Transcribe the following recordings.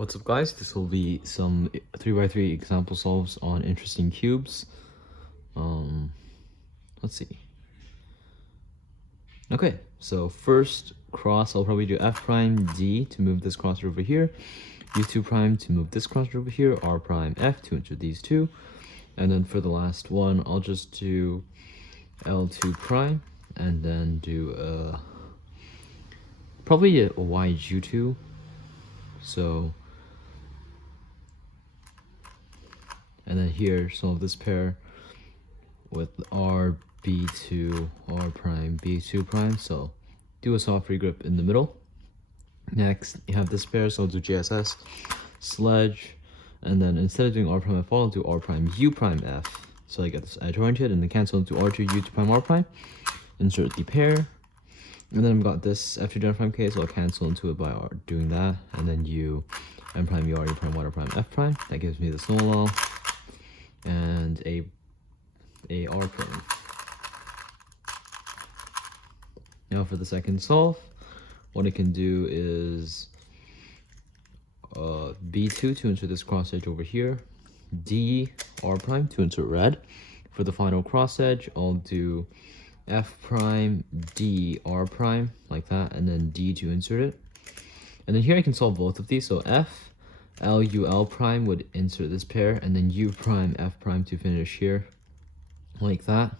What's up guys, this will be some 3x3 example solves on interesting cubes. Let's see. Okay, so first cross, I'll probably do F prime D to move this crosser over here, U2 prime to move this crosser over here, R prime F to insert these two, and then for the last one, I'll just do L2 prime, and then do probably a YG2, so and then here solve this pair with R B2 R prime B2 prime, so do a soft regrip in the middle. Next you have this pair, so I'll do JSS sledge, and then instead of doing R prime F, I'll do R prime U prime F, so I get this edge oriented, and then cancel into R2 U2 prime R prime, insert the pair, and then I've got this F2 gen prime K, so I'll cancel into it by doing that, and then U M prime U R U prime Y prime F prime. That gives me the snowball and a R prime. Now for the second solve, what I can do is B2 to insert this cross edge over here, D R prime to insert red. For the final cross edge, I'll do F prime D R prime like that, and then D to insert it. And then here I can solve both of these, so F L U L prime would insert this pair, and then U prime F prime to finish here like that.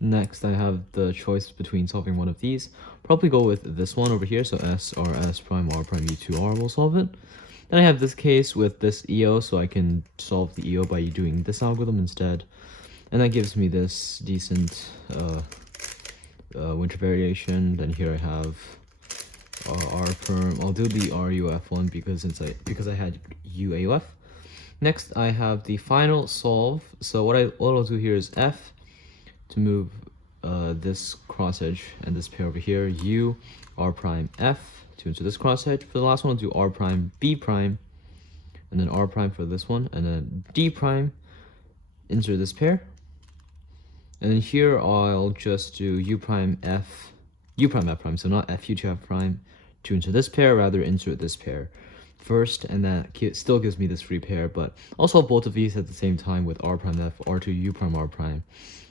Next I have the choice between solving one of these. Probably go with this one over here, so S R S prime R prime U2R will solve it. Then I have this case with this EO, so I can solve the EO by doing this algorithm instead, and that gives me this decent winter variation. Then here I have R perm. I'll do the RUF one because I had UAUF. Next I have the final solve. So what I'll do here is F to move this cross edge and this pair over here, U R prime F to insert this cross edge. For the last one, I'll do R prime B prime, and then R prime for this one, and then D prime, insert this pair. And then here I'll just do U prime F prime, so not F U2 F prime, to insert this pair, rather insert this pair first, and that still gives me this free pair, but I'll solve both of these at the same time with R prime F, R2 U prime R prime,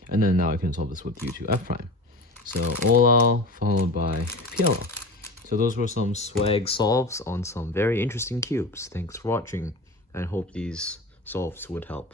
and then now I can solve this with U2 F prime. So OLL followed by PLL. So those were some swag solves on some very interesting cubes. Thanks for watching, and hope these solves would help.